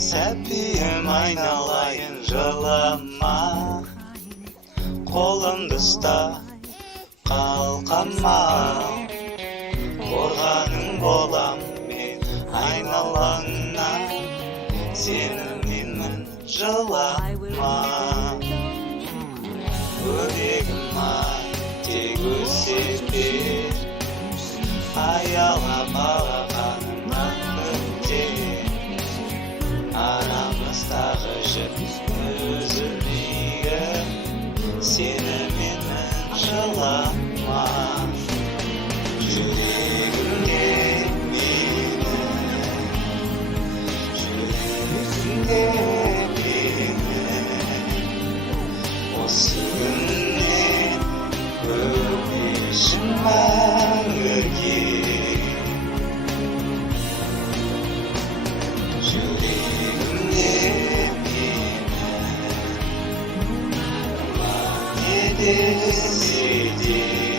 Сәпиім айналайын жылама, қолымды ұста қалқама, қорғаның болам мен айналаңа, сенімменмін жылама. Өрегім-ай тек өсекпе, аялап алақанымнан өте, арамыздағы жіп үзілмейді, сенімменмін жылама. Жүрегімде менің, жүрегімде осы күннен өтешім мәңгіге. Жүрегімде менің, не десе де